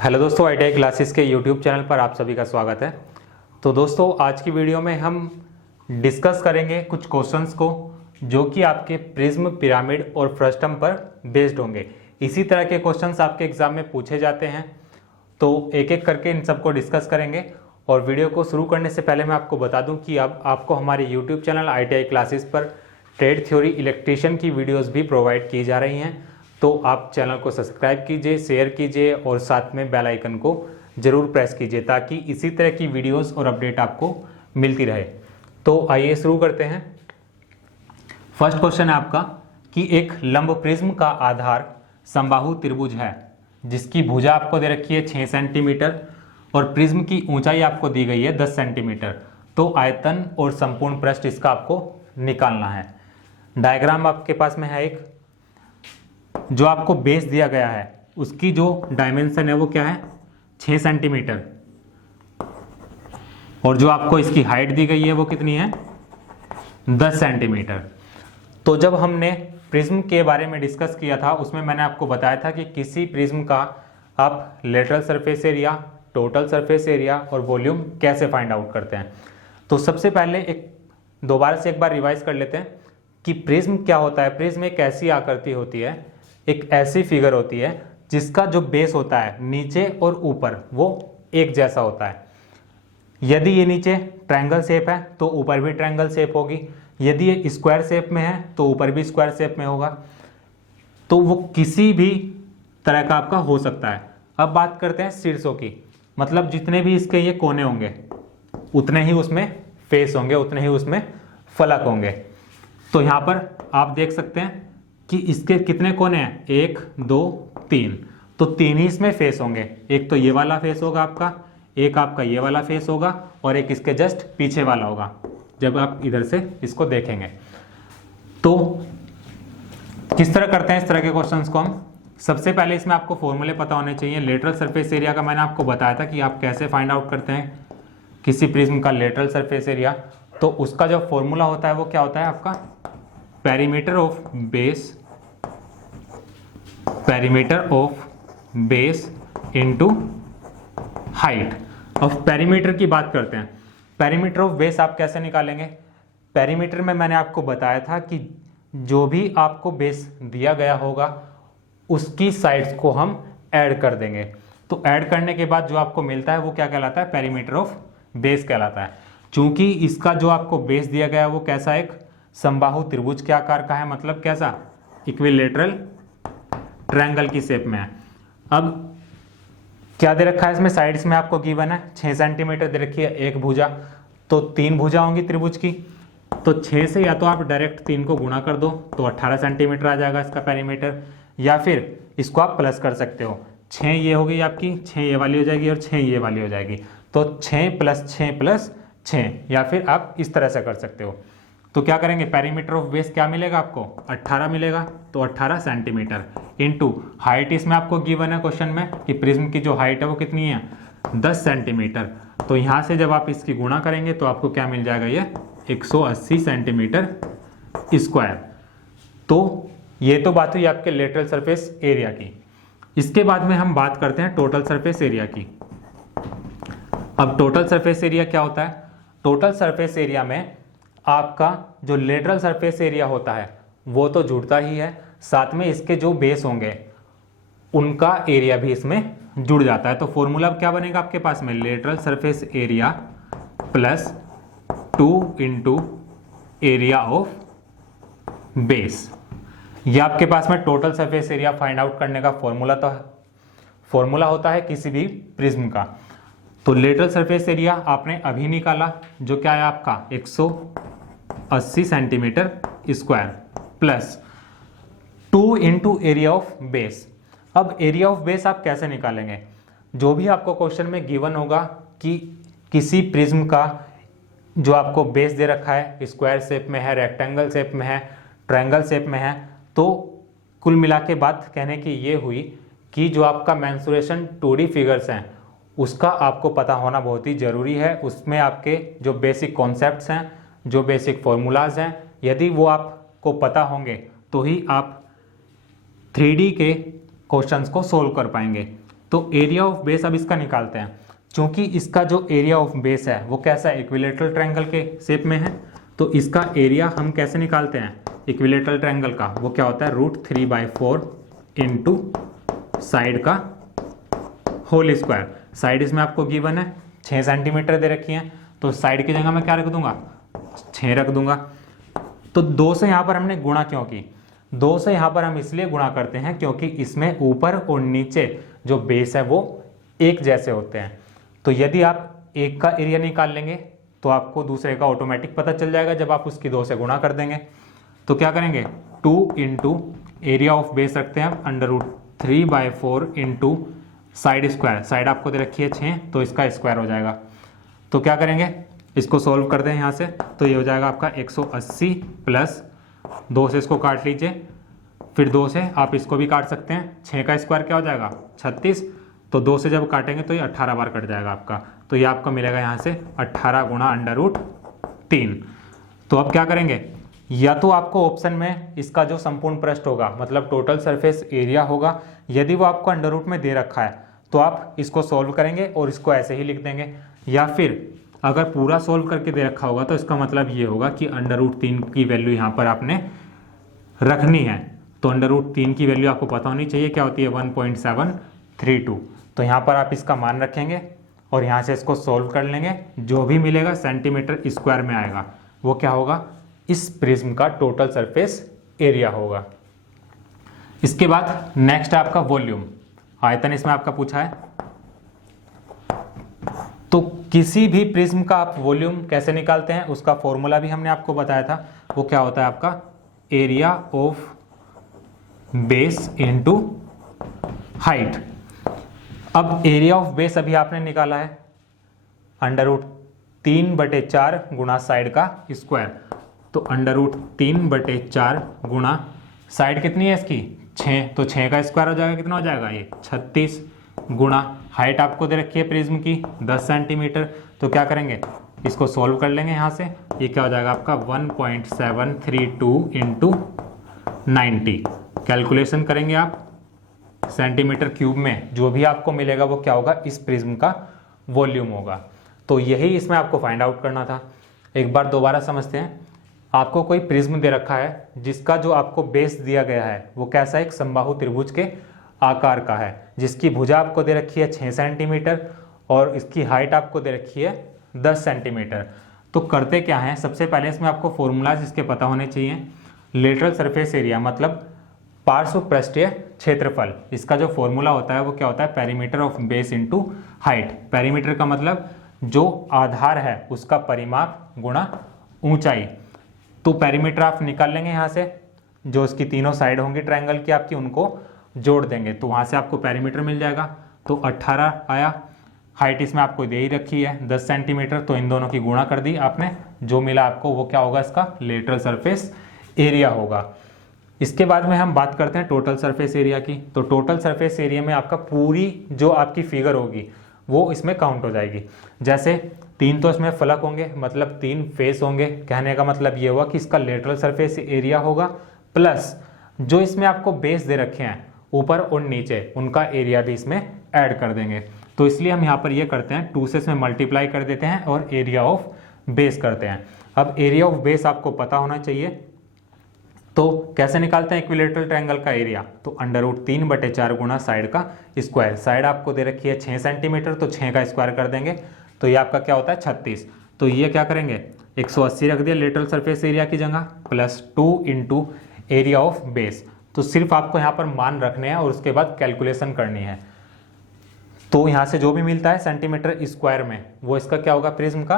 Hello दोस्तों, ITI classes के YouTube channel पर आप सभी का स्वागत है। तो दोस्तों, आज की वीडियो में हम डिस्कस करेंगे कुछ क्वेश्चंस को जो कि आपके प्रिज्म, पिरामिड और फ्रस्टम पर बेस्ड होंगे। इसी तरह के क्वेश्चंस आपके एग्जाम में पूछे जाते हैं, तो एक एक करके इन सबको डिस्कस करेंगे। और वीडियो को शुरू करने से पहले मैं आपको बता दूं कि अब आपको हमारे यूट्यूब चैनल आईटीआई क्लासेस पर ट्रेड थ्योरी इलेक्ट्रीशियन की वीडियोस भी प्रोवाइड की जा रही हैं, तो आप चैनल को सब्सक्राइब कीजिए, शेयर कीजिए और साथ में बेल आइकन को जरूर प्रेस कीजिए ताकि इसी तरह की वीडियोस और अपडेट आपको मिलती रहे। तो आइए शुरू करते हैं। फर्स्ट क्वेश्चन है आपका कि एक लंब प्रिज्म का आधार समबाहु त्रिभुज है जिसकी भुजा आपको दे रखी है 6 सेंटीमीटर और प्रिज्म की ऊंचाई आपको दी गई है 10 सेंटीमीटर। तो आयतन और संपूर्ण पृष्ठ इसका आपको निकालना है। डायग्राम आपके पास में है एक, जो आपको बेस दिया गया है उसकी जो डायमेंशन है वो क्या है 6 सेंटीमीटर और जो आपको इसकी हाइट दी गई है वो कितनी है 10 सेंटीमीटर। तो जब हमने प्रिज्म के बारे में डिस्कस किया था उसमें मैंने आपको बताया था कि किसी प्रिज्म का आप lateral surface area, total surface area और वॉल्यूम कैसे फाइंड आउट करते हैं। तो सबसे पहले दोबारा से एक बार रिवाइज कर लेते हैं कि प्रिज्म क्या होता है। प्रिज्म एक ऐसी आकृति होती है, एक ऐसी फिगर होती है जिसका जो बेस होता है नीचे और ऊपर वो एक जैसा होता है। यदि ये नीचे ट्रायंगल शेप है तो ऊपर भी ट्रायंगल शेप होगी, यदि ये स्क्वायर शेप में है तो ऊपर भी स्क्वायर शेप में होगा। तो वो किसी भी तरह का आपका हो सकता है। अब बात करते हैं शीर्षों की, मतलब जितने भी इसके ये कोने होंगे उतने ही उसमें फेस होंगे, उतने ही उसमें फलक होंगे। तो यहां पर आप देख सकते हैं कि इसके कितने कोने हैं 1 2 3, तो 3 ही इसमें फेस होंगे। एक तो ये वाला फेस होगा आपका, एक आपका ये वाला फेस होगा और एक इसके जस्ट पीछे वाला होगा जब आप इधर से इसको देखेंगे। तो किस तरह करते हैं इस तरह के क्वेश्चंस को हम। सबसे पहले इसमें आपको फॉर्मूले पता होने चाहिए। लेटरल सरफेस एरिया का मैंने आपको बताया था कि आप कैसे फाइंड आउट करते हैं किसी प्रिज्म का लेटरल सरफेस एरिया। तो उसका जो फॉर्मूला होता है वो क्या होता है आपका perimeter of base into height. अब पेरीमीटर की बात करते हैं। पेरीमीटर ऑफ बेस आप कैसे निकालेंगे। पेरीमीटर में मैंने आपको बताया था कि जो भी आपको बेस दिया गया होगा उसकी साइड्स को हम ऐड कर देंगे। तो ऐड करने के बाद जो आपको मिलता है वो क्या कहलाता है पेरीमीटर ऑफ बेस कहलाता है। चूंकि इसका जो आपको बेस दिया गया है वो कैसा एक समबाहु त्रिभुज के आकार का है, मतलब कैसा इक्विलेटरल ट्रायंगल की शेप में है। अब क्या दे रखा है इसमें साइड्स में आपको गिवन है 6 सेंटीमीटर दे रखी है एक भुजा, तो 3 भुजा होंगी त्रिभुज की। तो 6 से या तो आप डायरेक्ट 3 को गुणा कर दो तो 18 सेंटीमीटर आ जाएगा इसका पेरीमीटर, या फिर इसको आप प्लस कर सकते हो। 6 ये हो गई आपकी, 6 ये वाली हो जाएगी और 6 ये वाली हो जाएगी। तो 6 + 6 + 6, या फिर आप इस तरह से कर सकते हो। तो क्या करेंगे पेरीमीटर ऑफ बेस क्या मिलेगा आपको 18 मिलेगा, तो 18 सेंटीमीटर इनटू हाइट इसमें आपको गिवन है क्वेश्चन में कि प्रिज्म की जो हाइट है वो कितनी है 10 सेंटीमीटर। तो यहाँ से जब आप इसकी गुणा करेंगे तो आपको क्या मिल जाएगा ये 180 सेंटीमीटर स्क्वायर। तो ये तो बात हुई आपके लेटरल सरफेस एरिया की। इसके बाद में हम बात करते हैं टोटल सरफेस एरिया की। अब टोटल सरफेस एरिया क्या होता है। टोटल सरफेस एरिया में आपका जो लेटरल सरफेस एरिया होता है वो तो जुड़ता ही है, साथ में इसके जो बेस होंगे उनका एरिया भी इसमें जुड़ जाता है। तो फॉर्मूला क्या बनेगा आपके पास में lateral surface area plus 2 into area of base. ये आपके पास में total surface area find out करने का फॉर्मूला होता है किसी भी प्रिज्म का। तो लेटरल सरफेस एरिया आपने अभी निकाला जो क्या है आपका 180 centimetre square plus 2 into area of base. अब एरिया ऑफ बेस आप कैसे निकालेंगे। जो भी आपको क्वेश्चन में गिवन होगा कि किसी प्रिज्म का जो आपको बेस दे रखा है स्क्वायर शेप में है, रेक्टेंगल शेप में है, ट्रायंगल शेप में है, तो कुल मिला के बात कहने की ये हुई कि जो आपका मेंसुरेशन 2D फिगर्स हैं उसका आपको पता होना बहुत ही ज़रूरी है। उसमें आपके जो बेसिक कॉन्सेप्ट्स हैं, जो बेसिक फॉर्मूलाज हैं, यदि वो आपको पता होंगे तो ही आप 3D के क्वेश्चंस को सोल्व कर पाएंगे। तो एरिया ऑफ बेस अब इसका निकालते हैं। क्योंकि इसका जो एरिया ऑफ बेस है वो कैसा है, इक्विलेटरल ट्रायंगल के शेप में है, तो इसका एरिया हम कैसे निकालते हैं इक्विलेटरल ट्रायंगल का, वो क्या होता है √3/4 इंटू साइड का होल स्क्वायर। साइड इसमें आपको गिवन है 6 सेंटीमीटर दे रखी है, तो साइड की जगह मैं क्या रख दूंगा 6 रख दूंगा। तो 2 से यहाँ पर हमने गुणा क्यों की, 2 से यहाँ पर हम इसलिए गुणा करते हैं क्योंकि इसमें ऊपर और नीचे जो बेस है वो एक जैसे होते हैं। तो यदि आप एक का एरिया निकाल लेंगे तो आपको दूसरे का ऑटोमेटिक पता चल जाएगा जब आप उसकी 2 से गुणा कर देंगे। तो क्या करेंगे 2 इंटू एरिया ऑफ बेस रखते हैं √3/4 इंटू साइड स्क्वायर। साइड आपको दे रखी है 6, तो इसका स्क्वायर हो जाएगा। तो क्या करेंगे इसको सॉल्व कर दें यहाँ से, तो ये हो जाएगा आपका 180 प्लस 2 से इसको काट लीजिए, फिर 2 से आप इसको भी काट सकते हैं। 6 का स्क्वायर क्या हो जाएगा 36, तो 2 से जब काटेंगे तो ये 18 बार कट जाएगा आपका। तो ये आपका मिलेगा यहाँ से 18 गुणा √3। तो अब क्या करेंगे, या तो आपको ऑप्शन में इसका जो संपूर्ण पृष्ठ होगा मतलब टोटल सरफेस एरिया होगा, यदि वो आपको अंडर रूट में दे रखा है तो आप इसको सॉल्व करेंगे और इसको ऐसे ही लिख देंगे। या फिर अगर पूरा सॉल्व करके दे रखा होगा तो इसका मतलब ये होगा कि √3 की वैल्यू यहाँ पर आपने रखनी है। तो √3 की वैल्यू आपको पता होनी चाहिए क्या होती है 1.732। तो यहाँ पर आप इसका मान रखेंगे और यहाँ से इसको सॉल्व कर लेंगे, जो भी मिलेगा सेंटीमीटर स्क्वायर में आएगा, वो क्या होगा इस प्रिज्म का टोटल सरफेस एरिया होगा। इसके बाद नेक्स्ट है आपका वॉल्यूम, आयतन इसमें आपका पूछा है। तो किसी भी प्रिज्म का आप वॉल्यूम कैसे निकालते हैं उसका फॉर्मूला भी हमने आपको बताया था, वो क्या होता है आपका area of base into height. अब एरिया ऑफ बेस अभी आपने निकाला है √3/4 गुणा साइड का स्क्वायर। तो √3/4 गुणा साइड कितनी है इसकी 6, तो 6 का स्क्वायर हो जाएगा, कितना हो जाएगा ये 36 गुणा हाइट आपको दे रखी है प्रिज्म की 10 सेंटीमीटर। तो क्या करेंगे इसको सॉल्व कर लेंगे यहाँ से, ये क्या हो जाएगा आपका 1.732 इंटू 90। कैलकुलेशन करेंगे आप सेंटीमीटर क्यूब में, जो भी आपको मिलेगा वो क्या होगा इस प्रिज्म का वॉल्यूम होगा। तो यही इसमें आपको फाइंड आउट करना था। एक बार दोबारा समझते हैं। आपको कोई प्रिज्म दे रखा है जिसका जो आपको बेस दिया गया है वो कैसा एक समबाहु त्रिभुज के आकार का है, जिसकी भुजा आपको दे रखी है 6 सेंटीमीटर और इसकी हाइट आपको दे रखी है 10 सेंटीमीटर। तो करते क्या है, सबसे पहले इसमें आपको फॉर्मूलाज इसके पता होने चाहिए। लेटरल सरफेस एरिया मतलब पार्श्व पृष्ठीय क्षेत्रफल, इसका जो फॉर्मूला होता है वो क्या होता है perimeter of base into height. Perimeter का मतलब जो आधार है उसका परिमाप गुणा ऊंचाई। तो पेरीमीटर आप निकाल लेंगे यहाँ से, जो इसकी तीनों साइड होंगी ट्रायंगल की आपकी उनको जोड़ देंगे तो वहाँ से आपको पेरीमीटर मिल जाएगा। तो 18 आया। हाइट इसमें आपको दे ही रखी है 10 सेंटीमीटर, तो इन दोनों की गुणा कर दी आपने, जो मिला आपको वो क्या होगा इसका लेटरल सरफेस एरिया होगा। इसके बाद में हम बात करते हैं टोटल सरफेस एरिया की। तो टोटल सरफेस एरिया में आपका पूरी जो आपकी फिगर होगी वो इसमें काउंट हो जाएगी। जैसे 3 तो इसमें फलक होंगे मतलब 3 फेस होंगे, कहने का मतलब ये हुआ कि इसका लेटरल सरफेस एरिया होगा, प्लस जो इसमें आपको बेस दे रखे हैं ऊपर और नीचे उनका एरिया भी इसमें ऐड कर देंगे। तो इसलिए हम यहाँ पर ये करते हैं 2 से इसमें मल्टीप्लाई कर देते हैं और एरिया ऑफ बेस करते हैं। अब एरिया ऑफ बेस आपको पता होना चाहिए, तो कैसे निकालते हैं इक्विलेटरल ट्रायंगल का एरिया, तो √3/4 गुणा साइड का स्क्वायर। साइड आपको दे रखी है 6 सेंटीमीटर, तो 6 का स्क्वायर कर देंगे तो ये आपका क्या होता है 36। तो ये क्या करेंगे 180 रख दिया लेटरल सरफेस एरिया की जगह, plus 2 into area of base. तो सिर्फ आपको यहाँ पर मान रखने हैं और उसके बाद कैलकुलेशन करनी है। तो यहाँ से जो भी मिलता है सेंटीमीटर स्क्वायर में वो इसका क्या होगा प्रिज्म का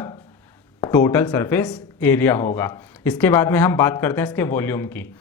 टोटल सरफेस एरिया होगा। इसके बाद में हम बात करते हैं इसके वॉल्यूम की।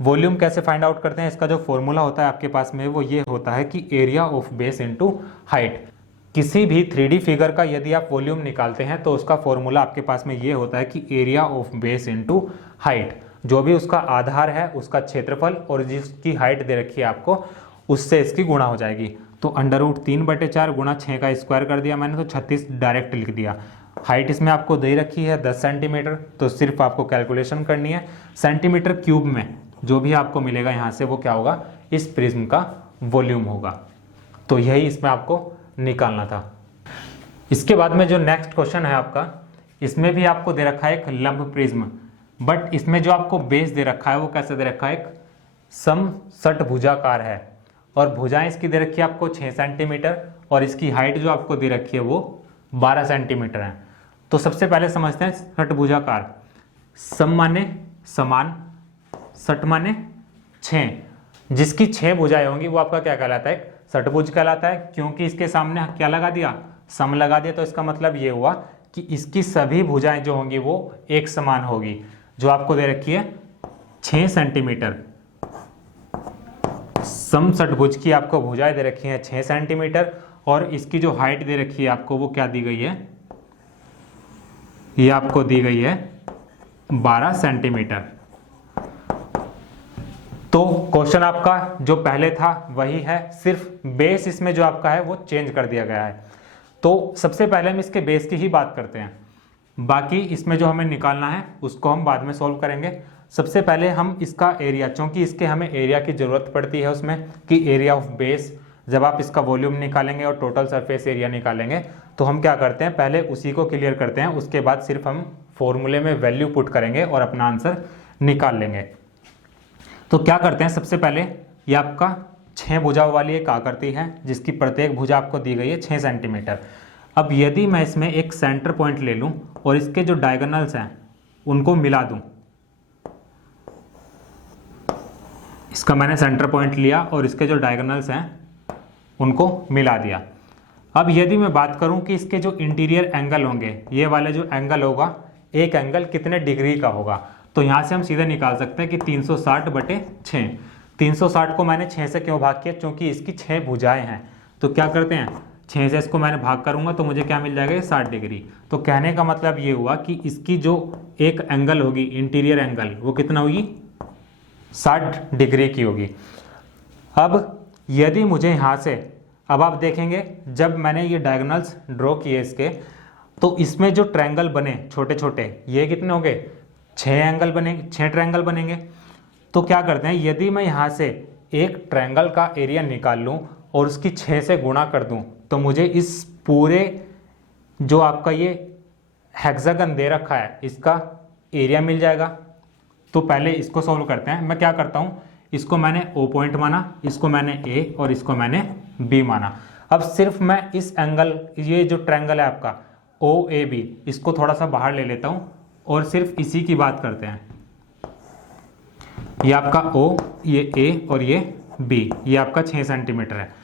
वॉल्यूम कैसे फाइंड आउट करते हैं, इसका जो फॉर्मूला होता है आपके पास में वो ये होता है कि area of base into height. किसी भी 3D फिगर का यदि आप वॉल्यूम निकालते हैं तो उसका फॉर्मूला आपके पास में ये होता है कि area of base into height, जो भी उसका आधार है उसका क्षेत्रफल और जिसकी हाइट दे रखी है आपको उससे इसकी गुणा हो जाएगी। तो √3/4 गुणा 6 का स्क्वायर कर दिया मैंने, तो 36 डायरेक्ट लिख दिया। हाइट इसमें आपको दे रखी है 10 सेंटीमीटर, तो सिर्फ आपको कैलकुलेशन करनी है सेंटीमीटर क्यूब में जो भी आपको मिलेगा यहाँ से वो क्या होगा इस प्रिज्म का वॉल्यूम होगा। तो यही इसमें आपको निकालना था। इसके बाद में जो नेक्स्ट क्वेश्चन है आपका, इसमें भी आपको दे रखा है एक लंब प्रिज्म, बट इसमें जो आपको बेस दे रखा है वो कैसे दे रखा है, एक समषटभुजाकार है और भुजाएं इसकी दे रखी है आपको 6 सेंटीमीटर और इसकी हाइट जो आपको दे रखी है वो 12 सेंटीमीटर है। तो सबसे पहले समझते हैं षटभुजाकार। सम माने समान, षट माने 6, जिसकी 6 भुजाएं होंगी वो आपका क्या कहलाता है, एक षटभुज कहलाता है। क्योंकि इसके सामने क्या लगा दिया, सम लगा दिया, तो इसका मतलब ये हुआ कि इसकी सभी भुजाएं जो होंगी वो एक समान होगी। जो आपको दे रखी है 6 सेंटीमीटर, समषटभुज की आपको भुजाएं दे रखी हैं 6 सेंटीमीटर और इसकी जो हाइट दे रखी है आपको वो क्या दी गई है, ये आपको दी गई है 12 सेंटीमीटर। तो क्वेश्चन आपका जो पहले था वही है, सिर्फ बेस इसमें जो आपका है वो चेंज कर दिया गया है। तो सबसे पहले हम इसके बेस की ही बात करते हैं, बाकी इसमें जो हमें निकालना है उसको हम बाद में सॉल्व करेंगे। सबसे पहले हम इसका एरिया, क्योंकि इसके हमें एरिया की ज़रूरत पड़ती है उसमें कि एरिया ऑफ बेस, जब आप इसका वॉल्यूम निकालेंगे और टोटल सरफेस एरिया निकालेंगे तो हम क्या करते हैं, पहले उसी को क्लियर करते हैं, उसके बाद सिर्फ हम फॉर्मूले में वैल्यू पुट करेंगे और अपना आंसर निकाल लेंगे। तो क्या करते हैं, सबसे पहले ये आपका 6 भुजाओं वाली एक आकृति है जिसकी प्रत्येक भुजा आपको दी गई है 6 सेंटीमीटर। अब यदि मैं इसमें एक सेंटर पॉइंट ले लूं और इसके जो डायगोनल्स हैं उनको मिला दूं, इसका मैंने सेंटर पॉइंट लिया और इसके जो डायगोनल्स हैं उनको मिला दिया। अब यदि मैं बात करूं कि इसके जो इंटीरियर एंगल होंगे, ये वाले जो एंगल होगा, एक एंगल कितने डिग्री का होगा, तो यहां से हम सीधे निकाल सकते हैं कि 360/6। 360 को मैंने 6 से क्यों भाग किया, क्योंकि इसकी 6 भुजाएं हैं। तो क्या करते हैं, 6 से इसको मैंने भाग करूंगा तो मुझे क्या मिल जाएगा, 60 डिग्री। तो कहने का मतलब ये हुआ कि इसकी जो एक एंगल होगी, इंटीरियर एंगल, वो कितना होगी, 60 डिग्री की होगी। अब यदि मुझे यहाँ से, अब आप देखेंगे जब मैंने ये डायगोनल्स ड्रॉ किए इसके, तो इसमें जो ट्रायंगल बने छोटे छोटे, ये कितने हो गए, 6 एंगल बनेंगे, 6 ट्रायंगल बनेंगे। तो क्या करते हैं, यदि मैं यहाँ से एक ट्रायंगल का एरिया निकाल लूँ और उसकी 6 से गुणा कर दूँ तो मुझे इस पूरे जो आपका ये हेक्सागन दे रखा है इसका एरिया मिल जाएगा। तो पहले इसको सॉल्व करते हैं। मैं क्या करता हूँ, इसको मैंने O पॉइंट माना, इसको मैंने A और इसको मैंने B माना। अब सिर्फ मैं इस एंगल, ये जो ट्रायंगल है आपका OAB, इसको थोड़ा सा बाहर ले लेता हूँ और सिर्फ इसी की बात करते हैं। ये आपका O, ये A और ये B, ये आपका 6 सेंटीमीटर है।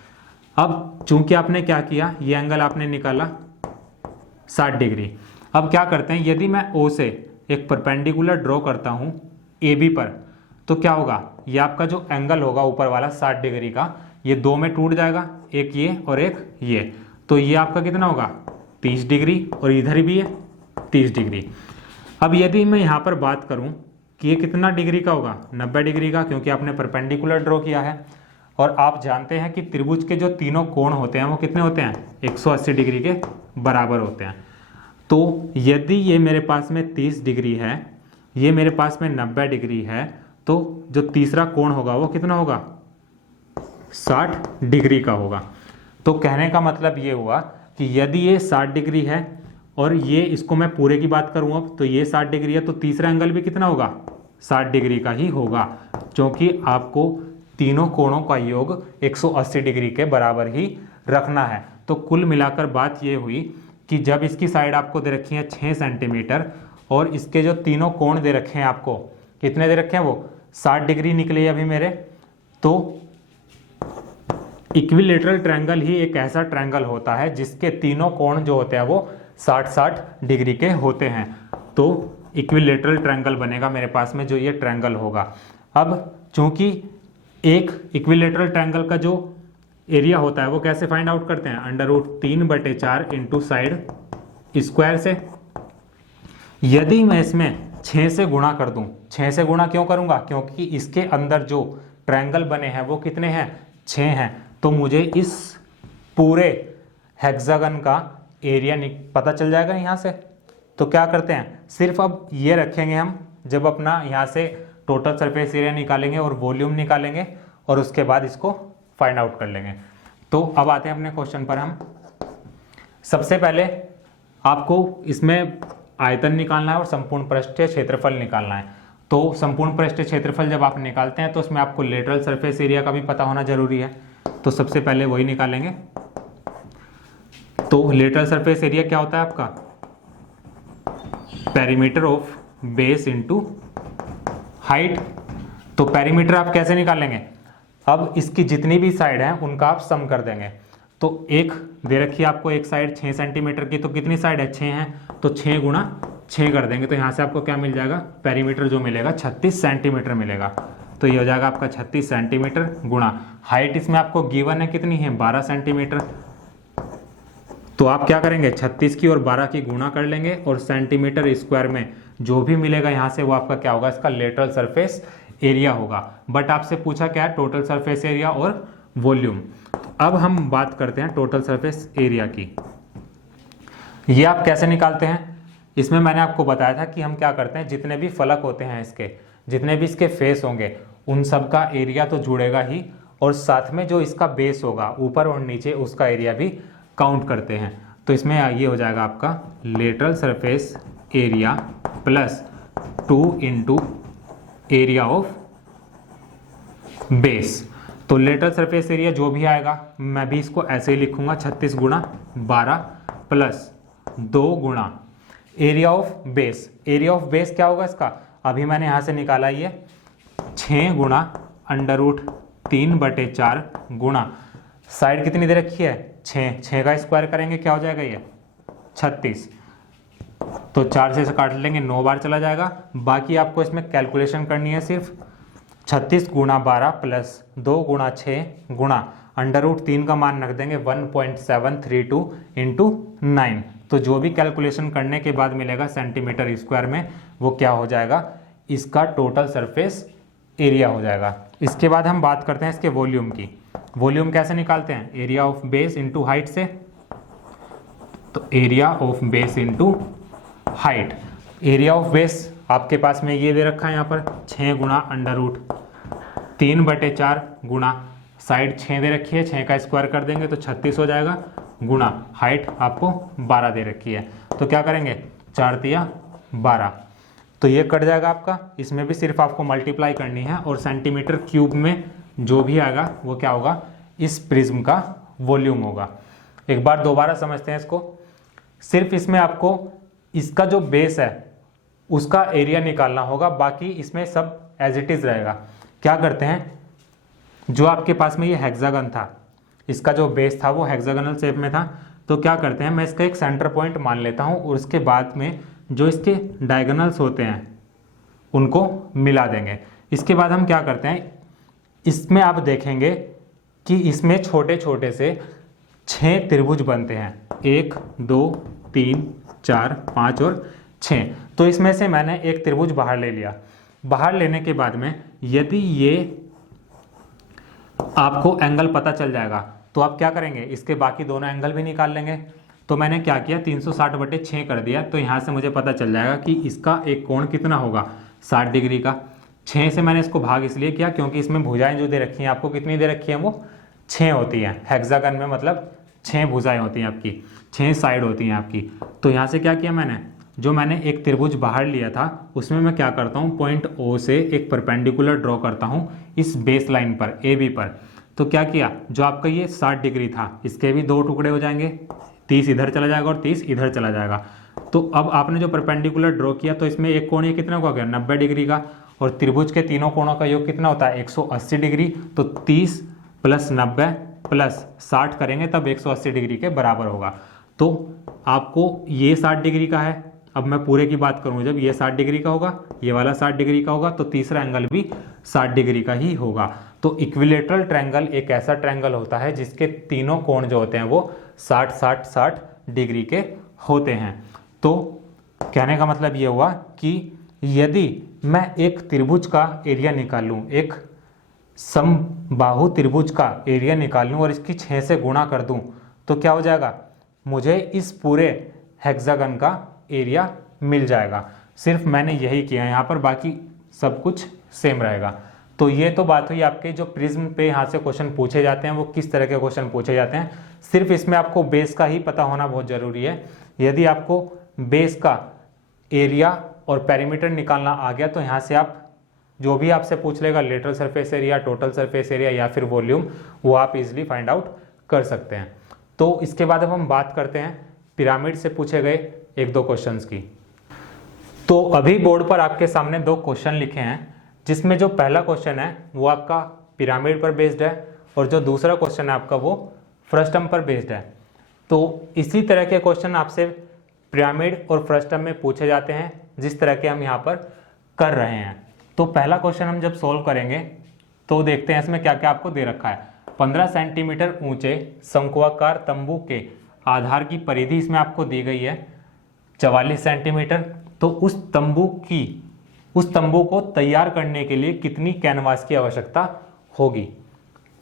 अब चूंकि आपने क्या किया, ये एंगल आपने निकाला 60 डिग्री। अब क्या करते हैं, यदि मैं O से एक परपेंडिकुलर ड्रॉ करता हूँ AB पर, तो क्या होगा, ये आपका जो एंगल होगा ऊपर वाला 60 डिग्री का, ये 2 में टूट जाएगा, एक ये और एक ये। तो ये आपका कितना होगा, 30 डिग्री, और इधर भी है 30 डिग्री। अब यदि मैं यहाँ पर बात करूँ कि ये कितना डिग्री का होगा, 90 डिग्री का, क्योंकि आपने परपेंडिकुलर ड्रॉ किया है। और आप जानते हैं कि त्रिभुज के जो तीनों कोण होते हैं वो कितने होते हैं, 180 डिग्री के बराबर होते हैं। तो यदि ये मेरे पास में 30 डिग्री है, ये मेरे पास में 90 डिग्री है, तो जो तीसरा कोण होगा वो कितना होगा, 60 डिग्री का होगा। तो कहने का मतलब ये हुआ कि यदि ये 60 डिग्री है और ये, इसको मैं पूरे की बात करूँ अब, तो ये 60 डिग्री है, तो तीसरा एंगल भी कितना होगा, 60 डिग्री का ही होगा, क्योंकि आपको तीनों कोणों का योग 180 डिग्री के बराबर ही रखना है। तो कुल मिलाकर बात ये हुई कि जब इसकी साइड आपको दे रखी है 6 सेंटीमीटर और इसके जो तीनों कोण दे रखे हैं आपको, कितने दे रखे हैं, वो 60 डिग्री निकले अभी मेरे। तो इक्विलेटरल ट्रायंगल ही एक ऐसा ट्रायंगल होता है जिसके तीनों कोण जो होते हैं वो 60-60 डिग्री के होते हैं। तो इक्विलेटरल ट्रायंगल बनेगा मेरे पास में जो ये ट्रायंगल होगा। अब चूंकि एक इक्विलेटरल ट्रायंगल का जो एरिया होता है वो कैसे फाइंड आउट करते हैं, √3/4 इंटू साइड स्क्वायर से। यदि मैं इसमें 6 से गुणा कर दूं, 6 से गुणा क्यों करूंगा, क्योंकि इसके अंदर जो ट्रायंगल बने हैं वो कितने हैं, 6 हैं। तो मुझे इस पूरे हेक्सागन का एरिया पता चल जाएगा यहाँ से। तो क्या करते हैं, सिर्फ अब ये रखेंगे हम जब अपना यहाँ से टोटल सरफेस एरिया निकालेंगे और वॉल्यूम निकालेंगे और उसके बाद इसको फाइंड आउट कर लेंगे। तो अब आते हैं अपने क्वेश्चन पर हम। सबसे पहले आपको इसमें आयतन निकालना है और संपूर्ण पृष्ठीय क्षेत्रफल निकालना है। तो संपूर्ण पृष्ठीय क्षेत्रफल जब आप निकालते हैं तो उसमें आपको लेटरल सरफेस एरिया का भी पता होना जरूरी है। तो सबसे पहले वही निकालेंगे। तो लेटरल सरफेस एरिया क्या होता है आपका, perimeter of base into height. तो पेरीमीटर आप कैसे निकालेंगे, अब इसकी जितनी भी साइड है उनका आप सम कर देंगे। तो एक दे रखी है आपको एक साइड 6 सेंटीमीटर की, तो कितनी साइड है 6 है, तो 6 गुणा 6 कर देंगे। तो यहाँ से आपको क्या मिल जाएगा, पेरीमीटर जो मिलेगा 36 सेंटीमीटर मिलेगा। तो ये हो जाएगा आपका 36 सेंटीमीटर गुणा हाइट, इसमें आपको गिवन है कितनी है 12 सेंटीमीटर। तो आप क्या करेंगे 36 की और 12 की गुणा कर लेंगे और सेंटीमीटर स्क्वायर में जो भी मिलेगा यहाँ से वो आपका क्या होगा, इसका लेटरल सरफेस एरिया होगा। बट आपसे पूछा क्या है, टोटल सरफेस एरिया और वॉल्यूम। अब हम बात करते हैं टोटल सरफेस एरिया की। ये आप कैसे निकालते हैं, इसमें मैंने आपको बताया था कि हम क्या करते हैं, जितने भी फलक होते हैं इसके, जितने भी इसके फेस होंगे उन सब का एरिया तो जुड़ेगा ही, और साथ में जो इसका बेस होगा ऊपर और नीचे उसका एरिया भी काउंट करते हैं। तो इसमें ये हो जाएगा आपका lateral surface area plus 2 into area of base. तो लेटरल सरफेस एरिया जो भी आएगा मैं भी इसको ऐसे ही लिखूंगा 36 गुणा 12 प्लस 2 गुणा area of base. Area of base क्या होगा इसका, अभी मैंने यहाँ से निकाला ये 6 गुणा √3/4 गुणा साइड कितनी दे रखी है 6 का स्क्वायर करेंगे क्या हो जाएगा ये 36। तो 4 से काट लेंगे 9 बार चला जाएगा। बाकी आपको इसमें कैलकुलेशन करनी है सिर्फ 36 गुणा 12 प्लस 2 गुणा 6 गुणा √3 का मान रख देंगे 1.732 इंटू 9। तो जो भी कैलकुलेशन करने के बाद मिलेगा सेंटीमीटर स्क्वायर में वो क्या हो जाएगा, इसका टोटल सरफेस एरिया हो जाएगा। इसके बाद हम बात करते हैं इसके वॉल्यूम की। वॉल्यूम कैसे निकालते हैं, area of base into height से। तो area of base into height, area of base आपके पास में ये दे रखा है यहाँ पर 6 गुणा √3/4 गुणा साइड 6 दे रखी है, 6 का स्क्वायर कर देंगे तो 36 हो जाएगा, गुणा हाइट आपको 12 दे रखी है। तो क्या करेंगे 4 तिया 12, तो ये कट जाएगा आपका। इसमें भी सिर्फ आपको मल्टीप्लाई करनी है और सेंटीमीटर क्यूब में जो भी आएगा वो क्या होगा, इस प्रिज्म का वॉल्यूम होगा। एक बार दोबारा समझते हैं इसको। सिर्फ इसमें आपको इसका जो बेस है उसका एरिया निकालना होगा, बाकी इसमें सब एज इट इज रहेगा। क्या करते हैं, जो आपके पास में ये हेक्सागन था, इसका जो बेस था वो हेक्सागोनल शेप में था, तो क्या करते हैं मैं इसका एक सेंटर पॉइंट मान लेता हूँ और उसके बाद में जो इसके डायगोनल्स होते हैं उनको मिला देंगे। इसके बाद हम क्या करते हैं, इसमें आप देखेंगे कि इसमें छोटे छोटे से 6 त्रिभुज बनते हैं, 1 2 3 4 5 और 6। तो इसमें से मैंने एक त्रिभुज बाहर ले लिया। बाहर लेने के बाद में यदि ये आपको एंगल पता चल जाएगा तो आप क्या करेंगे, इसके बाकी दोनों एंगल भी निकाल लेंगे। तो मैंने क्या किया 360/6 कर दिया, तो यहाँ से मुझे पता चल जाएगा कि इसका एक कोण कितना होगा 60 डिग्री का। 6 से मैंने इसको भाग इसलिए किया क्योंकि इसमें भुजाएं जो दे रखी हैं आपको कितनी दे रखी हैं, वो 6 होती हैं। हेक्सागन में मतलब 6 भुजाएं होती हैं आपकी, 6 साइड होती हैं आपकी। तो यहाँ से क्या किया मैंने, जो मैंने एक त्रिभुज बाहर लिया था उसमें मैं क्या करता हूँ, पॉइंट O से एक परपेंडिकुलर ड्रॉ करता हूँ इस बेस लाइन पर AB पर। तो क्या किया, जो आपका ये 60 डिग्री था इसके भी 2 टुकड़े हो जाएंगे, 30 इधर चला जाएगा और 30 इधर चला जाएगा। तो अब आपने जो परपेंडिकुलर ड्रॉ किया तो इसमें एक कोण ये कितना हो गया 90 डिग्री का, और त्रिभुज के तीनों कोणों का योग कितना होता है 180 डिग्री। तो 30 + 90 + 60 करेंगे तब 180 डिग्री के बराबर होगा। तो आपको ये 60 डिग्री का है, अब मैं पूरे की बात करूँ, जब ये 60 डिग्री का होगा, ये वाला 60 डिग्री का होगा, तो तीसरा एंगल भी 60 डिग्री का ही होगा। तो इक्विलेटरल ट्रायंगल एक ऐसा ट्रायंगल होता है जिसके तीनों कोण जो होते हैं वो 60-60-60 डिग्री के होते हैं। तो कहने का मतलब ये हुआ कि यदि मैं एक त्रिभुज का एरिया निकालूं, एक समबाहु त्रिभुज का एरिया निकालूं और इसकी 6 से गुणा कर दूं, तो क्या हो जाएगा, मुझे इस पूरे हेक्सागन का एरिया मिल जाएगा। सिर्फ मैंने यही किया यहाँ पर, बाकी सब कुछ सेम रहेगा। तो ये तो बात हुई आपके जो प्रिज्म पे यहाँ से क्वेश्चन पूछे जाते हैं वो किस तरह के क्वेश्चन पूछे जाते हैं। सिर्फ इसमें आपको बेस का ही पता होना बहुत ज़रूरी है। यदि आपको बेस का एरिया और पेरीमीटर निकालना आ गया तो यहाँ से आप जो भी आपसे पूछ लेगा lateral surface area, total surface area या फिर वॉल्यूम, वो आप इजीली फाइंड आउट कर सकते हैं। तो इसके बाद अब हम बात करते हैं पिरामिड से पूछे गए एक दो क्वेश्चंस की। तो अभी बोर्ड पर आपके सामने दो क्वेश्चन लिखे हैं, जिसमें जो पहला क्वेश्चन है वो आपका पिरामिड पर बेस्ड है और जो दूसरा क्वेश्चन है आपका वो फ्रस्टम पर बेस्ड है। तो इसी तरह के क्वेश्चन आपसे पिरामिड और फ्रस्टम में पूछे जाते हैं जिस तरह के हम यहाँ पर कर रहे हैं। तो पहला क्वेश्चन हम जब सॉल्व करेंगे तो देखते हैं इसमें क्या क्या आपको दे रखा है। 15 सेंटीमीटर ऊंचे शंक्वाकार तंबू के आधार की परिधि इसमें आपको दी गई है 44 सेंटीमीटर। तो उस तंबू को तैयार करने के लिए कितनी कैनवास की आवश्यकता होगी।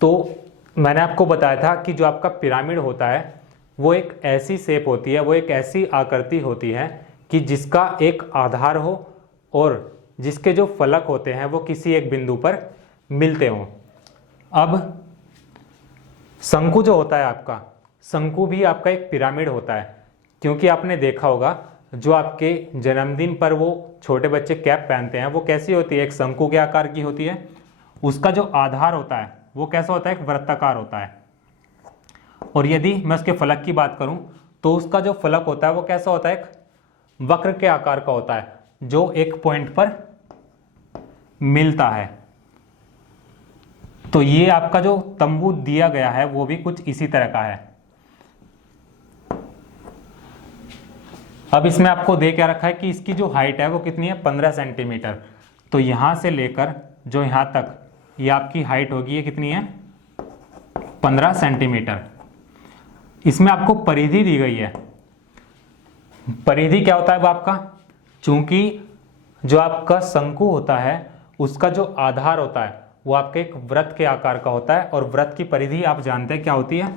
तो मैंने आपको बताया था कि जो आपका पिरामिड होता है वो एक ऐसी शेप होती है, वो एक ऐसी आकृति होती है कि जिसका एक आधार हो और जिसके जो फलक होते हैं वो किसी एक बिंदु पर मिलते हों। अब शंकु जो होता है आपका, शंकु भी आपका एक पिरामिड होता है, क्योंकि आपने देखा होगा जो आपके जन्मदिन पर वो छोटे बच्चे कैप पहनते हैं वो कैसी होती है, एक शंकु के आकार की होती है। उसका जो आधार होता है वो कैसा होता है, एक वृत्ताकार होता है। और यदि मैं उसके फलक की बात करूं तो उसका जो फलक होता है वो कैसा होता है, एक वक्र के आकार का होता है जो एक पॉइंट पर मिलता है। तो ये आपका जो तंबू दिया गया है वो भी कुछ इसी तरह का है। अब इसमें आपको दे क्या रखा है कि इसकी जो हाइट है वो कितनी है, 15 सेंटीमीटर। तो यहां से लेकर जो यहां तक ये आपकी हाइट होगी, ये कितनी है, 15 सेंटीमीटर। इसमें आपको परिधि दी गई है। परिधि क्या होता है वो आपका, चूंकि जो आपका शंकु होता है उसका जो आधार होता है वो आपके एक वृत्त के आकार का होता है, और वृत्त की परिधि आप जानते हैं क्या होती है,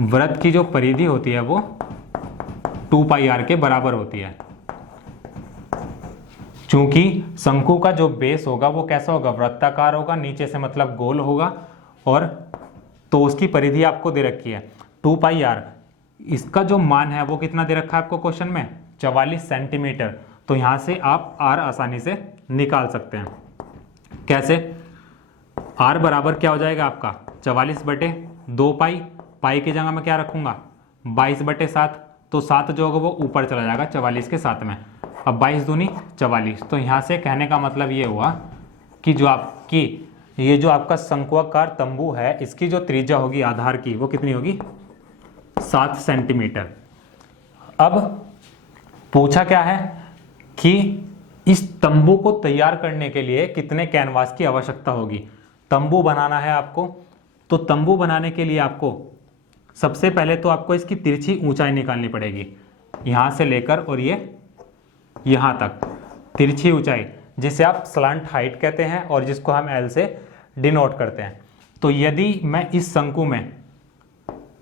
वृत्त की जो परिधि होती है वो 2πr के बराबर होती है। चूंकि शंकु का जो बेस होगा वो कैसा होगा, वृत्ताकार होगा, नीचे से मतलब गोल होगा, और तो उसकी परिधि आपको दे रखी है 2πr। इसका जो मान है वो कितना दे रखा है आपको क्वेश्चन में, 44 सेंटीमीटर। तो यहां से आप r आसानी से निकाल सकते हैं। कैसे, r बराबर क्या हो जाएगा आपका 44/2π, पाई की जगह में क्या रखूंगा 22/7, तो 7 जो होगा वो ऊपर चला जाएगा 44 के साथ में। अब 22 दूनी 44। तो यहाँ से कहने का मतलब ये हुआ कि जो आपकी ये जो आपका शंक्वाकार तंबू है इसकी जो त्रिज्या होगी आधार की वो कितनी होगी, 7 सेंटीमीटर। अब पूछा क्या है कि इस तंबू को तैयार करने के लिए कितने कैनवास की आवश्यकता होगी। तंबू बनाना है आपको, तो तंबू बनाने के लिए आपको सबसे पहले तो आपको इसकी तिरछी ऊंचाई निकालनी पड़ेगी, यहां से लेकर और ये यहां तक तिरछी ऊंचाई, जिसे आप स्लांट हाइट कहते हैं और जिसको हम L से डिनोट करते हैं। तो यदि मैं इस शंकु में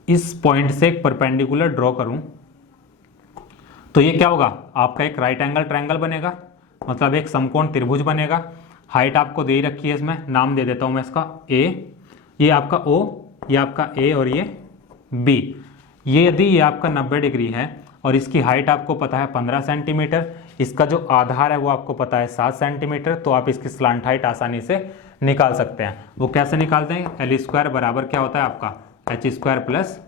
इस पॉइंट से एक परपेंडिकुलर ड्रॉ करूं तो ये क्या होगा, आपका एक राइट एंगल ट्रायंगल बनेगा, मतलब एक समकोण त्रिभुज बनेगा। हाइट आपको दे ही रखी है, इसमें नाम दे देता हूं मैं इसका A, ये आपका O, ये आपका A और ये B। ये यदि ये आपका 90 डिग्री है और इसकी हाइट आपको पता है 15 सेंटीमीटर, इसका जो आधार है वो आपको पता है 7 सेंटीमीटर, तो आप इसकी स्लांट हाइट आसानी से निकाल सकते हैं। वो कैसे निकालते हैं, L² बराबर क्या होता है आपका h² प्लस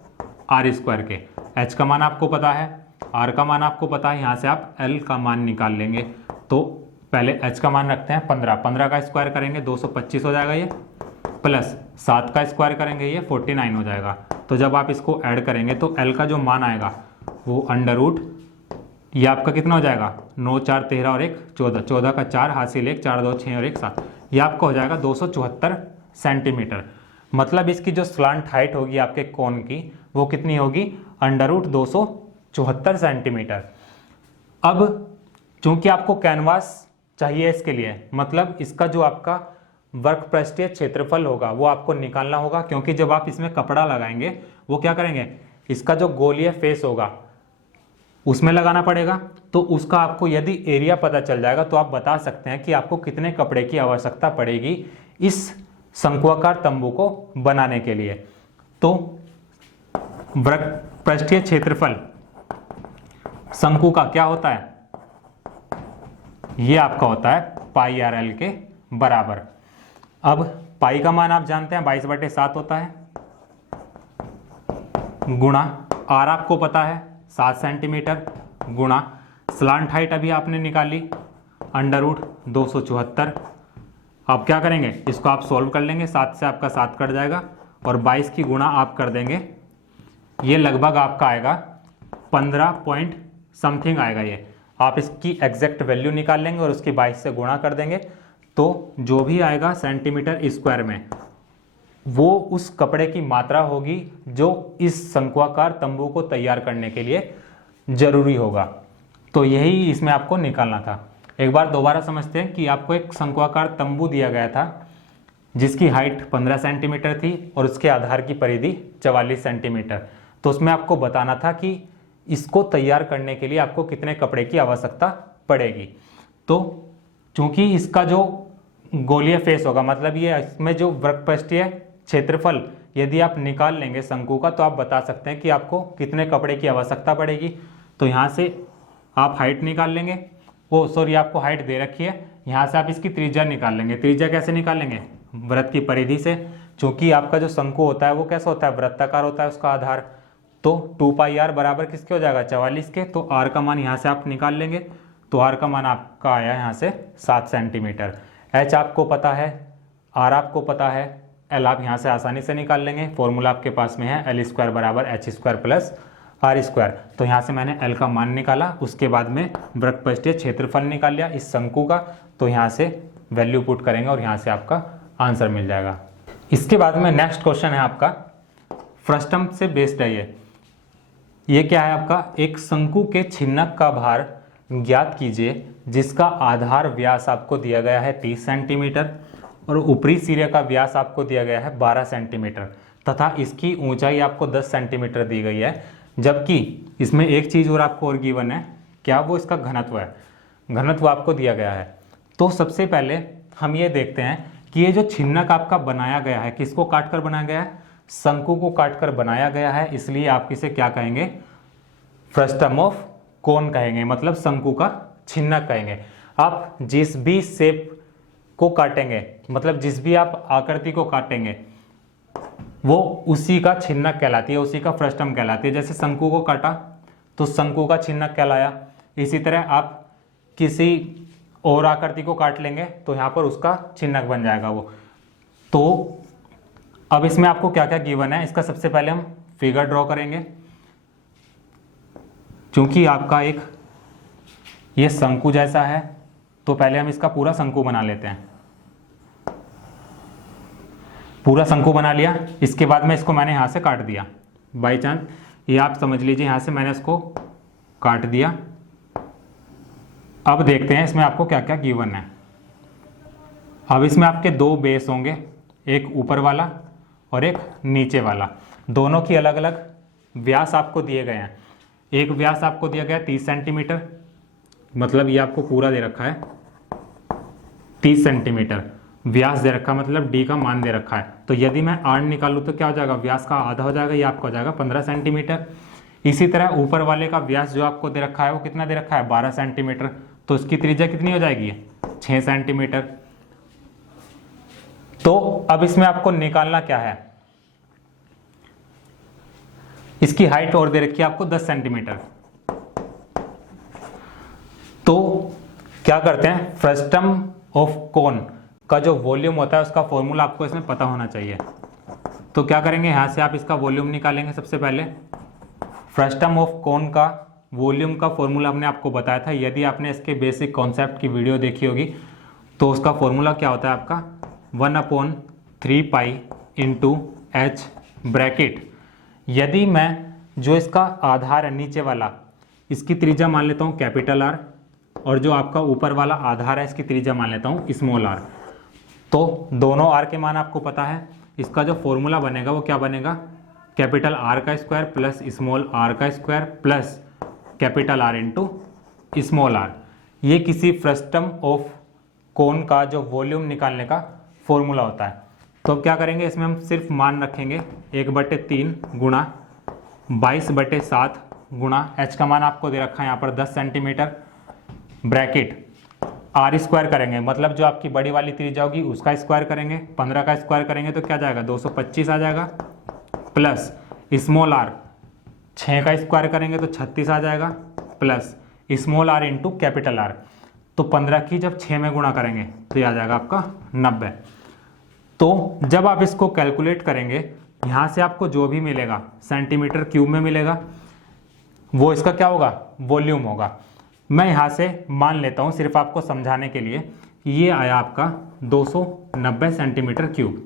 r² के। h का मान आपको पता है, r का मान आपको पता है, यहाँ से आप l का मान निकाल लेंगे। तो पहले h का मान रखते हैं 15, 15 का स्क्वायर करेंगे 225 हो जाएगा ये, प्लस 7 का स्क्वायर करेंगे ये 49 हो जाएगा। तो जब आप इसको ऐड करेंगे तो l का जो मान आएगा वो अंडर रूट, ये आपका कितना हो जाएगा 9 4 13 और 1 14, 14 का 4 हासिल 1, 4 2 6 और 1 7, ये आपका हो जाएगा 274 सेंटीमीटर। मतलब इसकी जो स्लांट हाइट होगी आपके कोन की वो कितनी होगी, अंडर रूट 274 सेंटीमीटर। अब चूंकि आपको कैनवास चाहिए इसके लिए, मतलब इसका जो आपका वर्ग पृष्ठीय क्षेत्रफल होगा वो आपको निकालना होगा, क्योंकि जब आप इसमें कपड़ा लगाएंगे वो क्या करेंगे, इसका जो गोलीय फेस होगा उसमें लगाना पड़ेगा। तो उसका आपको यदि एरिया पता चल जाएगा तो आप बता सकते हैं कि आपको कितने कपड़े की आवश्यकता पड़ेगी इस शंक्वाकार तंबू को बनाने के लिए। तो वृत्तपृष्ठीय क्षेत्रफल शंकु का क्या होता है, ये आपका होता है पाई आर एल के बराबर। अब पाई का मान आप जानते हैं 22/7 होता है, गुणा आर आपको पता है 7 सेंटीमीटर, गुणा स्लांट हाइट अभी आपने निकाली √274। अब क्या करेंगे, इसको आप सॉल्व कर लेंगे, 7 से आपका 7 कट जाएगा और 22 की गुणा आप कर देंगे, ये लगभग आपका आएगा 15 पॉइंट समथिंग आएगा। ये आप इसकी एग्जैक्ट वैल्यू निकाल लेंगे और उसकी 22 से गुणा कर देंगे, तो जो भी आएगा सेंटीमीटर स्क्वायर में वो उस कपड़े की मात्रा होगी जो इस शंक्वाकार तंबू को तैयार करने के लिए जरूरी होगा। तो यही इसमें आपको निकालना था। एक बार दोबारा समझते हैं कि आपको एक शंक्वाकार तंबू दिया गया था जिसकी हाइट 15 सेंटीमीटर थी और उसके आधार की परिधि 44 सेंटीमीटर। तो उसमें आपको बताना था कि इसको तैयार करने के लिए आपको कितने कपड़े की आवश्यकता पड़ेगी। तो चूंकि इसका जो गोलीय फेस होगा, मतलब ये इसमें जो वृत्तपृष्ठीय क्षेत्रफल यदि आप निकाल लेंगे शंकु का, तो आप बता सकते हैं कि आपको कितने कपड़े की आवश्यकता पड़ेगी। तो यहाँ से आप हाइट निकाल लेंगे, आपको हाइट दे रखी है, यहाँ से आप इसकी त्रिज्या निकाल लेंगे। त्रिज्या कैसे निकालेंगे, वृत्त की परिधि से। चूंकि आपका जो शंकु होता है वो कैसा होता है, वृत्ताकार होता है उसका आधार। तो 2πr बराबर किसके हो जाएगा, 44 के। तो r का मान यहाँ से आप निकाल लेंगे, तो r का मान आपका आया यहाँ से 7 सेंटीमीटर। h आपको पता है, r आपको पता है, l आप यहाँ से आसानी से निकाल लेंगे, फॉर्मूला आपके पास में है L² बराबर h² प्लस r²। तो यहाँ से मैंने l का मान निकाला, उसके बाद में वृत्तपृष्ठीय क्षेत्रफल निकाल लिया इस शंकु का। तो यहाँ से वैल्यू पुट करेंगे और यहाँ से आपका आंसर मिल जाएगा। इसके बाद में नेक्स्ट क्वेश्चन है आपका फ्रस्टम से बेस्ड है ये क्या है आपका, एक शंकु के छिन्नक का भार ज्ञात कीजिए जिसका आधार व्यास आपको दिया गया है 30 सेंटीमीटर और ऊपरी सिरे का व्यास आपको दिया गया है 12 सेंटीमीटर तथा इसकी ऊंचाई आपको 10 सेंटीमीटर दी गई है। जबकि इसमें एक चीज और आपको और गिवन है, क्या वो इसका घनत्व है, घनत्व आपको दिया गया है। तो सबसे पहले हम ये देखते हैं कि ये जो छिन्नक आपका बनाया गया है किसको काट कर बनाया गया है, शंकु को काटकर बनाया गया है, इसलिए आप इसे क्या कहेंगे, फ्रस्टम ऑफ कोन कहेंगे, मतलब शंकु का छिन्नक कहेंगे। आप जिस भी शेप को काटेंगे, मतलब जिस भी आप आकृति को काटेंगे वो उसी का छिन्नक कहलाती है, उसी का फ्रस्टम कहलाती है। जैसे शंकु को काटा तो शंकु का छिन्नक कहलाया, इसी तरह आप किसी और आकृति को काट लेंगे तो यहाँ पर उसका छिन्नक बन जाएगा वो। तो अब इसमें आपको क्या क्या गिवन है, इसका सबसे पहले हम फिगर ड्रॉ करेंगे। क्योंकि आपका एक ये शंकु जैसा है तो पहले हम इसका पूरा शंकु बना लेते हैं। पूरा शंकु बना लिया, इसके बाद में इसको मैंने यहाँ से काट दिया बाई चांस, ये आप समझ लीजिए यहाँ से मैंने इसको काट दिया। अब देखते हैं इसमें आपको क्या क्या गिवन है। अब इसमें आपके दो बेस होंगे, एक ऊपर वाला और एक नीचे वाला, दोनों की अलग अलग व्यास आपको दिए गए हैं। एक व्यास आपको दिया गया 30 सेंटीमीटर, मतलब ये आपको पूरा दे रखा है 30 सेंटीमीटर व्यास दे रखा, मतलब डी का मान दे रखा है। तो यदि मैं r निकालूँ तो क्या हो जाएगा, व्यास का आधा हो जाएगा, ये आपका हो जाएगा 15 सेंटीमीटर। इसी तरह ऊपर वाले का व्यास जो आपको दे रखा है वो कितना दे रखा है, 12 सेंटीमीटर। तो इसकी त्रिज्या कितनी हो जाएगी, 6 सेंटीमीटर। तो अब इसमें आपको निकालना क्या है, इसकी हाइट और दे रखी है आपको 10 सेंटीमीटर। तो क्या करते हैं, फ्रस्टम ऑफ कोन का जो वॉल्यूम होता है उसका फॉर्मूला आपको इसमें पता होना चाहिए। तो क्या करेंगे, यहां से आप इसका वॉल्यूम निकालेंगे। सबसे पहले फ्रस्टम ऑफ कोन का वॉल्यूम का फॉर्मूला हमने आपको बताया था, यदि आपने इसके बेसिक कॉन्सेप्ट की वीडियो देखी होगी तो उसका फॉर्मूला क्या होता है आपका 1/3π × h ब्रैकेट। यदि मैं जो इसका आधार है नीचे वाला, इसकी त्रिज्या मान लेता हूँ कैपिटल R, और जो आपका ऊपर वाला आधार है इसकी त्रिज्या मान लेता हूँ स्मॉल r। तो दोनों r के मान आपको पता है, इसका जो फॉर्मूला बनेगा वो क्या बनेगा, कैपिटल R का स्क्वायर प्लस स्मॉल r का square plus capital R into small R. ये किसी फ्रस्टम ऑफ कोन का जो वॉल्यूम निकालने का फॉर्मूला होता है। तो अब क्या करेंगे, इसमें हम सिर्फ मान रखेंगे 1/3 गुणा 22/7 गुणा h का मान आपको दे रखा है यहाँ पर 10 सेंटीमीटर, ब्रैकेट आर स्क्वायर करेंगे, मतलब जो आपकी बड़ी वाली त्रिज्या होगी उसका स्क्वायर करेंगे, 15 का स्क्वायर करेंगे तो क्या जाएगा 225 आ जाएगा, प्लस स्मॉल आर 6 का स्क्वायर करेंगे तो 36 आ जाएगा, plus small R into capital R. तो 15 की जब 6 में गुणा करेंगे तो ये आ जाएगा आपका 90। तो जब आप इसको कैलकुलेट करेंगे यहाँ से आपको जो भी मिलेगा सेंटीमीटर क्यूब में मिलेगा, वो इसका क्या होगा, वॉल्यूम होगा। मैं यहाँ से मान लेता हूँ सिर्फ आपको समझाने के लिए, ये आया आपका 290 सेंटीमीटर क्यूब।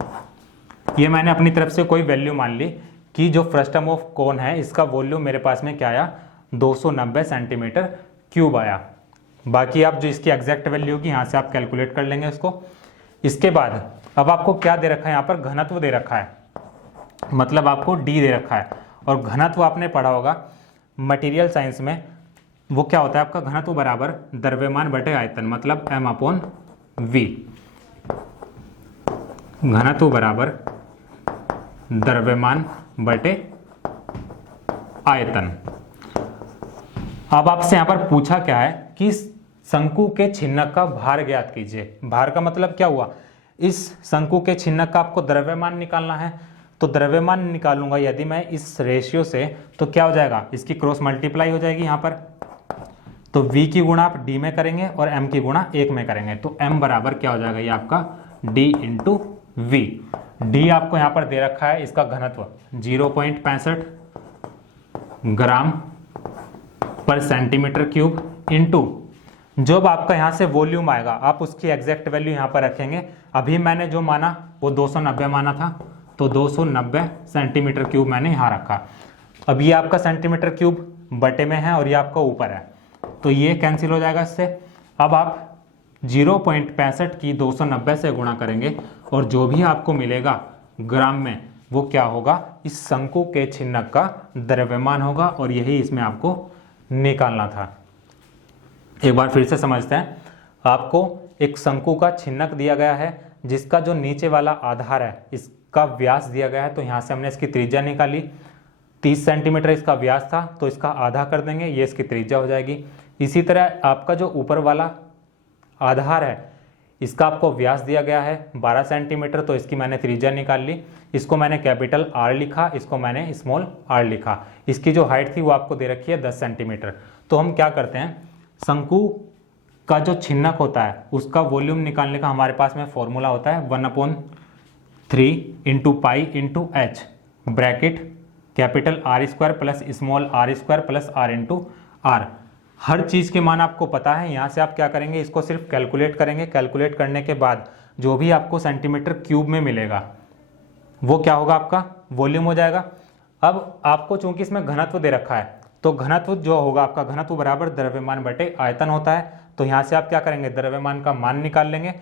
ये मैंने अपनी तरफ से कोई वैल्यू मान ली कि जो फ्रस्टम ऑफ कोन है इसका वॉल्यूम मेरे पास में क्या आया, 290 सेंटीमीटर क्यूब आया। बाकी आप जो इसकी एग्जैक्ट वैल्यू होगी यहाँ से आप कैलकुलेट कर लेंगे उसको। इसके बाद अब आपको क्या दे रखा है, यहाँ पर घनत्व दे रखा है, मतलब आपको डी दे रखा है। और घनत्व आपने पढ़ा होगा मटेरियल साइंस में, वो क्या होता है आपका, घनत्व बराबर द्रव्यमान बटे आयतन, मतलब m/v। घनत्व बराबर द्रव्यमान बटे आयतन। अब आपसे यहाँ पर पूछा क्या है कि शंकु के छिन्नक का भार ज्ञात कीजिए। भार का मतलब क्या हुआ, इस शंकु के छिन्नक का आपको द्रव्यमान निकालना है। तो द्रव्यमान निकालूंगा यदि मैं इस रेशियो से, तो क्या हो जाएगा, इसकी क्रॉस मल्टीप्लाई हो जाएगी यहाँ पर। तो v की गुणा आप d में करेंगे और m की गुणा 1 में करेंगे, तो m बराबर क्या हो जाएगा, ये आपका d इंटू वी। d आपको यहाँ पर दे रखा है, इसका घनत्व 0.65 ग्राम पर सेंटीमीटर क्यूब इंटू जब आपका यहाँ से वॉल्यूम आएगा आप उसकी एग्जैक्ट वैल्यू यहाँ पर रखेंगे। अभी मैंने जो माना वो 290 माना था, तो 290 सेंटीमीटर क्यूब मैंने यहाँ रखा। अब ये आपका सेंटीमीटर क्यूब बटे में है और ये आपका ऊपर है, तो ये कैंसिल हो जाएगा इससे। अब आप 0.65 की 290 से गुणा करेंगे और जो भी आपको मिलेगा ग्राम में वो क्या होगा, इस शंकु के छिन्नक का द्रव्यमान होगा और यही इसमें आपको निकालना था। एक बार फिर से समझते हैं। आपको एक शंकु का छिन्नक दिया गया है जिसका जो नीचे वाला आधार है इसका व्यास दिया गया है, तो यहाँ से हमने इसकी त्रिज्या निकाली। 30 सेंटीमीटर इसका व्यास था तो इसका आधा कर देंगे, ये इसकी त्रिज्या हो जाएगी। इसी तरह आपका जो ऊपर वाला आधार है इसका आपको व्यास दिया गया है 12 सेंटीमीटर, तो इसकी मैंने त्रिज्या निकाल ली। इसको मैंने कैपिटल आर लिखा, इसको मैंने स्मॉल आर लिखा। इसकी जो हाइट थी वो आपको दे रखी है 10 सेंटीमीटर। तो हम क्या करते हैं, शंकु का जो छिन्नक होता है उसका वॉल्यूम निकालने का हमारे पास में फॉर्मूला होता है 1/3 into pi into H, bracket capital R square plus small R square plus R into R. हर चीज़ के मान आपको पता है, यहाँ से आप क्या करेंगे, इसको सिर्फ कैलकुलेट करेंगे। कैलकुलेट करने के बाद जो भी आपको सेंटीमीटर क्यूब में मिलेगा वो क्या होगा, आपका वॉल्यूम हो जाएगा। अब आपको चूंकि इसमें घनत्व दे रखा है तो घनत्व जो होगा आपका, घनत्व बराबर द्रव्यमान बटे आयतन होता है। तो यहाँ से आप क्या करेंगे, द्रव्यमान का मान निकाल लेंगे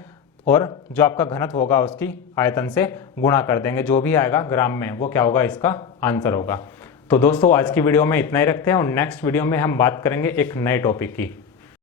और जो आपका घनत्व होगा उसकी आयतन से गुणा कर देंगे। जो भी आएगा ग्राम में वो क्या होगा, इसका आंसर होगा। तो दोस्तों आज की वीडियो में इतना ही रखते हैं और नेक्स्ट वीडियो में हम बात करेंगे एक नए टॉपिक की।